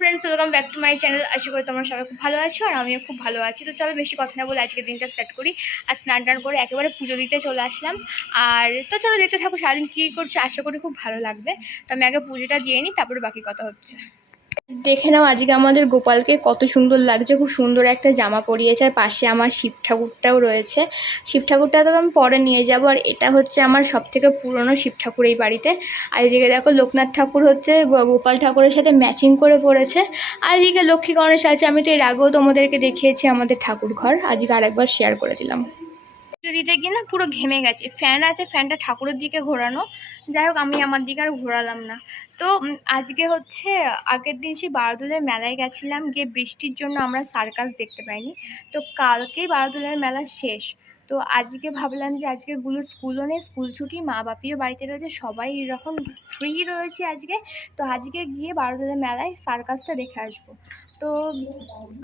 Friends welcome back to my channel. आशा करी তোমরা সবাই খুব ভালো আছো আর আমিও খুব ভালো আছি। তো চলো বেশি কথা না বলে আজকে দিনটা স্টার্ট করি। আর স্নান টান করে একেবারে পুজো দিতে চলে আসলাম। আর তো চলো দেখতে থাকো সারাদিন কী করছো, আশা করি খুব ভালো লাগবে। তো আমি আগে পুজোটা দিয়ে নিই, তারপরে বাকি কথা হচ্ছে। দেখে নাও আজকে আমাদের গোপালকে কত সুন্দর লাগছে, খুব সুন্দর একটা জামা পরিয়েছে। আর পাশে আমার শিব ঠাকুরটাও রয়েছে। শিব ঠাকুরটা তো আমি পরে নিয়ে যাব। আর এটা হচ্ছে আমার সবথেকে পুরনো শিব ঠাকুর এই বাড়িতে। আর এদিকে দেখো লোকনাথ ঠাকুর হচ্ছে গোপাল ঠাকুরের সাথে ম্যাচিং করে পড়েছে। আর এদিকে লক্ষ্মী গণেশ আছে। আমি তো এর আগেও তোমাদেরকে দেখিয়েছি আমাদের ঠাকুর ঘর, আজকে আরেকবার শেয়ার করে দিলাম। পুজো দিতে গিয়ে না পুরো ঘেমে গেছে। ফ্যান আছে, ফ্যানটা ঠাকুরের দিকে ঘোরানো, যাই হোক আমি আমার দিকে আর ঘোরালাম না। তো আজকে হচ্ছে আগের দিন সেই বারোদোলের মেলায় গেছিলাম, গিয়ে বৃষ্টির জন্য আমরা সার্কাস দেখতে পাইনি। তো কালকেই বারোদোলের মেলা শেষ। তো আজকে ভাবলাম যে আজকে স্কুলও নেই, স্কুল ছুটি, মা বাপিও বাড়িতে রয়েছে, সবাই এরকম ফ্রি রয়েছে আজকে। তো আজকে গিয়ে বারোদোলের মেলায় সার্কাসটা দেখে আসবো। তো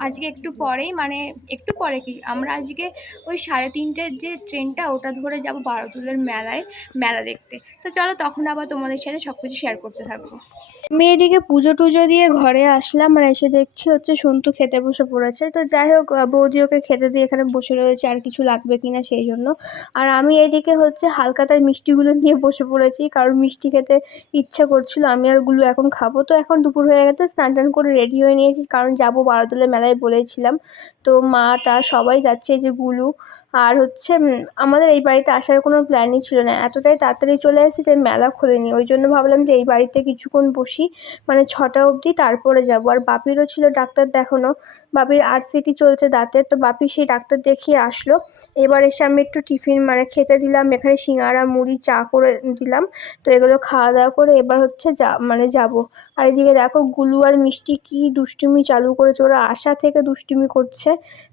আজকে একটু পরেই, মানে একটু পরে কি, আমরা আজকে ওই 3:30-র যে ট্রেনটা ওটা ধরে যাব বারোদোলের মেলা দেখতে। তো চলো তখন আবার তোমাদের সাথে সব কিছু শেয়ার করতে থাকবো। মেয়েদিকে পুজো টুজো দিয়ে ঘরে আসলাম, আর এসে দেখছি হচ্ছে সন্তু খেতে বসে পড়েছে। তো যাই হোক বৌদি ওকে খেতে দিয়ে এখানে বসে রয়েছে, আর কিছু লাগবে কিনা সেই জন্য। আর আমি এইদিকে হচ্ছে হালকাতার মিষ্টিগুলো নিয়ে বসে পড়েছি, কারণ মিষ্টি খেতে ইচ্ছা করছিল। আমি আর গুলো এখন খাবো। তো এখন দুপুর হয়ে গেছে, স্নান টান করে রেডি হয়ে নিয়েছি, কারণ যাবো বারোদোলের মেলায় বলেছিলাম। তো মাটা সবাই যাচ্ছে, এই যে গুলু। আর হচ্ছে আমাদের এই বাড়িতে আসার কোনো প্ল্যানই ছিল না, এতটাই তাড়াতাড়ি চলে এসেছি যে মেলা খোলেনি। ওই জন্য ভাবলাম যে এই বাড়িতে কিছুক্ষণ বসি, মানে 6টা অবধি, তারপরে যাব। আর বাপিরও ছিল ডাক্তার দেখানো, বাপির RCT চলছে দাঁতের। তো বাপি সেই ডাক্তার দেখিয়ে আসলো। এবার এসে আমি একটু টিফিন মানে খেতে দিলাম, এখানে সিঙ্গাড়া মুড়ি চা করে দিলাম। তো এগুলো খাওয়া দাওয়া করে এবার হচ্ছে যাব। আর এদিকে দেখো গুলু আর মিষ্টি কি দুষ্টুমি চালু করেছে, ওরা আশা থেকে দুষ্টুমি করছে।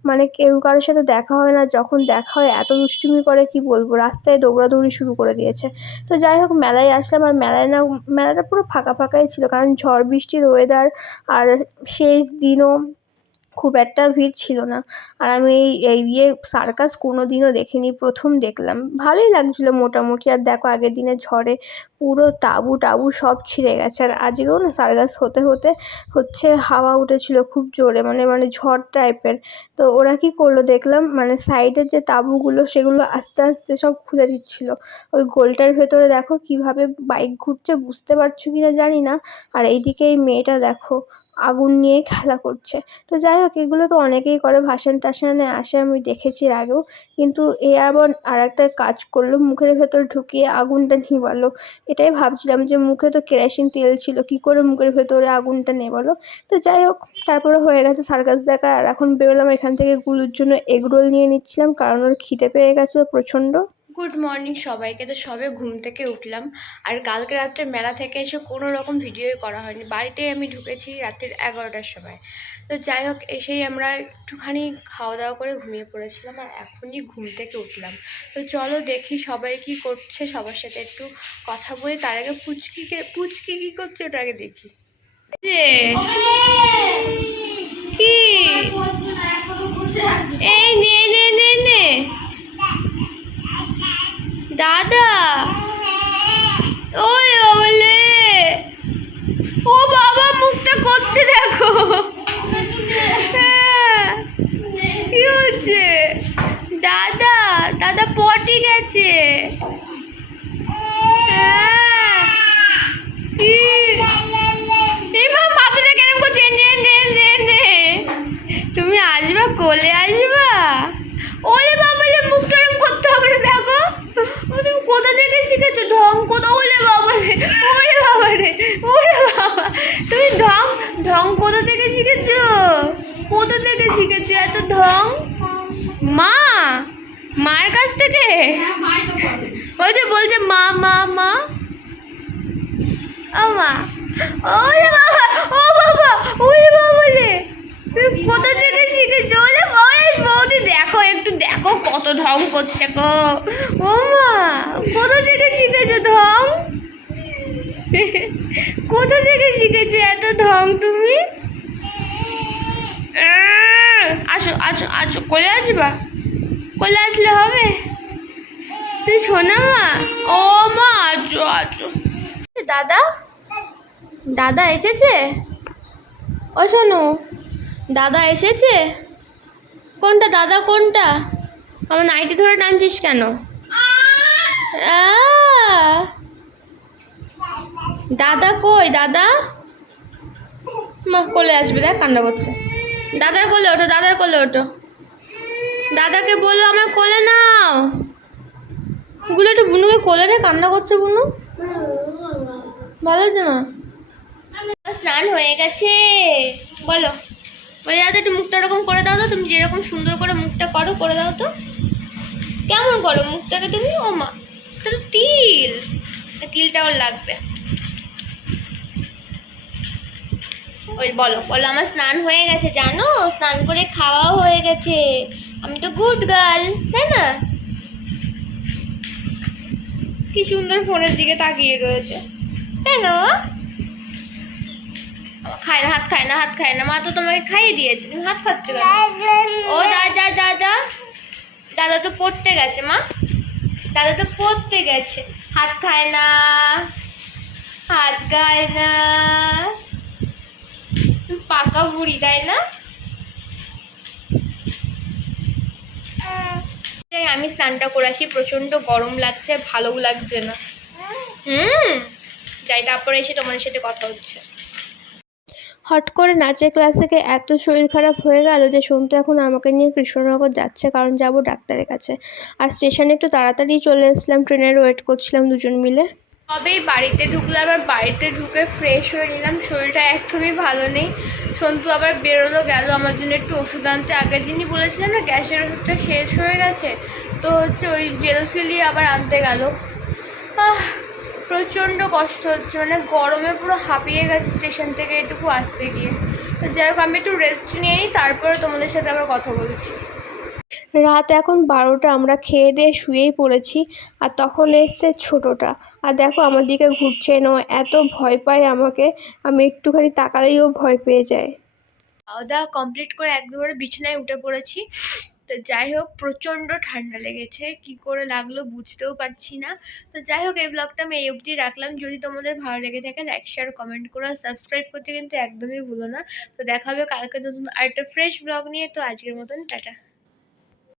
মানে কেউ কারোর সাথে দেখা হয় না, যখন দেখা হয় এত দুষ্টুমি করে কি বলবো, রাস্তায় দৌড়াদৌড়ি শুরু করে দিয়েছে। তো যাই হোক মেলায় আসলাম, আর মেলাটা পুরো ফাঁকা ফাঁকাই ছিল, কারণ ঝড় বৃষ্টির ওয়েদার। আর শেষ দিনও খুব একটা ভিড় ছিল না। আর আমি এই সার্কাস কোনো দিনও দেখিনি, প্রথম দেখলাম, ভালোই লাগছিলো মোটামুটি। আর দেখো আগের দিনের ঝড়ে পুরো তাবু সব ছিঁড়ে গেছে। আর আজকেও না সার্কাস হতে হচ্ছে হাওয়া উঠেছিল খুব জোরে, মানে ঝড় টাইপের। তো ওরা কি করলো দেখলাম, মানে সাইডের যে তাঁবুগুলো সেগুলো আস্তে আস্তে সব খুলে দিচ্ছিল। ওই গোলটার ভেতরে দেখো কিভাবে বাইক ঘুরছে, বুঝতে পারছো কিনা জানি না। আর এইদিকে এই মেয়েটা দেখো আগুন নিয়ে খেলা করছে। তো যাই হোক এগুলো তো অনেকেই করে, ভাসান টাসানে আসে, আমি দেখেছি এর আগেও। কিন্তু এ আবার আর একটা কাজ করলো, মুখের ভেতর ঢুকিয়ে আগুনটা নিভালো। এটাই ভাবছিলাম যে মুখে তো কেরোসিন তেল ছিল, কি করে মুখের ভেতরে আগুনটা নেভালো। তো যাই হোক তারপরে হয়ে গেছে সার্কাস দেখা। আর এখন বেরোলাম এখান থেকে, গুলুর জন্য এগরোল নিয়ে নিচ্ছিলাম, কারণ ওর খিদে পেয়ে গেছে প্রচণ্ড। গুড মর্নিং সবাইকে। তো সবে ঘুম থেকে উঠলাম। আর কালকে রাত্রে মেলা থেকে এসে কোনো রকম ভিডিওই করা হয়নি, বাড়িতেই আমি ঢুকেছি রাত্রির 11টার সময়। তো যাই হোক এসেই আমরা একটুখানি খাওয়া দাওয়া করে ঘুমিয়ে পড়েছিলাম, আর এখনই ঘুম থেকে উঠলাম। তো চলো দেখি সবাই কি করছে, সবার সাথে একটু কথা বলি। তার আগে পুচকি কি করছে ওটা আগে দেখি। কি এই নে নে নে নে দাদা, ওলে ওলে, ও বাবা মুখটা করছে দেখো। কি হচ্ছে? দাদা পটি গেছে। কি এই মাথাটা কেরম করছে? নে নে নে নে, তুমি আসবা, কোলে আসবা। ওলে বাবালে মুখটা এরকম করতে হবে না, দেখো তুমি কোথা থেকে শিখেছো ঢং? কোথা? ওলে বাবালে, ওরে বাবা রে, ওরে বাবা, তুমি ঢং কোথা থেকে শিখেছো? কোথা থেকে শিখেছো এত ঢং? মার কাছ থেকে? ওই যে বলছে মা মা মা, ও মা, ওরে বাবা, ও বাবা, ওরে বাবা রে, তুমি কোথা থেকে শিখেছো? ওলে বৌদি দেখো, একটু দেখো কত ঢং করছে গো। ও মা, কোথা থেকে শিখেছো ঢং? কোথা থেকে শিখেছো এত ঢং তুমি? আসো আসো আসো, কোলে আসবা? কোলে আসলে হবে? তুই শোনা মা, ও মা আছো? দাদা দাদা এসেছে? ও সোনু, দাদা এসেছে? কোনটা দাদা, কোনটা? আমার নাইটি ধরে টানছিস কেন? দাদা কই দাদা? মা কোলে আসবে, দেখ কান্না করছে। দাদার কোলে ওঠো, দাদার কোলে ওঠো। দাদাকে বলো আমার কোলে নাও। গুলো একটু বুনুকে কোলে নে, কান্না করছে বুনু। ভালো হচ্ছে না? স্নান হয়ে গেছে বলো। বলে দাদা একটু মুখটা ওরকম করে দাও তো, তুমি যেরকম সুন্দর করে মুখটা করো, করে দাও তো। কেমন করো মুখটাকে তুমি? ও মা, এটা তো তিল, তিলটা ওর লাগবে। ওই বলো বলো আমার স্নান হয়ে গেছে, জানো স্নান করে খাওয়াও হয়ে গেছে, আমি তো গুড গার্ল, তাই না? কি সুন্দর ফোনের দিকে তাকিয়ে রয়েছে, তাই না? খায় না, হাত খায় না, হাত খায় না, মা তো তোমাকে খাইয়ে দিয়েছে, তুমি হাত খাচ্ছ কেন? ও দাদা দাদা, দাদা তো পড়তে গেছে মা, দাদা তো পড়তে গেছে, হাত খায় না, হাত খায় না, পাকা বুড়ি তাই না? আমি স্নানটা করে আসি, প্রচন্ড গরম লাগছে, ভালো লাগছে না। যাই, তারপরে এসে তোমাদের সাথে কথা হচ্ছে। হট করে নাচের ক্লাস থেকে এত শরীর খারাপ হয়ে গেল যে সন্তু এখন আমাকে নিয়ে কৃষ্ণনগর যাচ্ছে, কারণ যাব ডাক্তারের কাছে। আর স্টেশনে একটু তাড়াতাড়ি চলে এসলাম, ট্রেনের ওয়েট করছিলাম দুজন মিলে। তবেই বাড়িতে ঢুকলাম, আবার বাড়িতে ঢুকে ফ্রেশ হয়ে নিলাম, শরীরটা একদমই ভালো নেই। সন্তু আবার বেরোলো, গেল আমার জন্য একটু ওষুধ আনতে। আগের দিনই বলেছিলাম না গ্যাসের ওষুধটা শেষ হয়ে গেছে, তো হচ্ছে ওই জেলোসিলি আবার আনতে গেল। প্রচণ্ড কষ্ট হচ্ছে, মানে গরমে পুরো হাঁপিয়ে গেছে স্টেশন থেকে এটুকু আসতে গিয়ে। তো যাই হোক, আমি একটু রেস্ট নিয়ে নিই, তারপরে তোমাদের সাথে আবার কথা বলছি। রাত এখন 12টা, আমরা খেয়ে দিয়ে শুয়েই পড়েছি, আর তখন এসছে ছোটোটা, আর দেখো আমার দিকে ঘুরছে না, এত ভয় পায় আমাকে, আমি একটুখানি তাকালেই ও ভয় পেয়ে যায়। খাওয়া দাওয়া কমপ্লিট করে একবারে বিছানায় উঠে পড়েছি। তো যাই হোক, প্রচণ্ড ঠান্ডা লেগেছে, কি করে লাগলো বুঝতেও পারছি না। তো যাই হোক, এই ব্লগটা আমি এই অবধি রাখলাম। যদি তোমাদের ভালো লেগে থাকে লাইক শেয়ার কমেন্ট করো, সাবস্ক্রাইব করতে কিন্তু একদমই ভুলো না। তো দেখা হবে কালকে নতুন আরেকটা ফ্রেশ ব্লগ নিয়ে। তো আজকের মতন টাটা।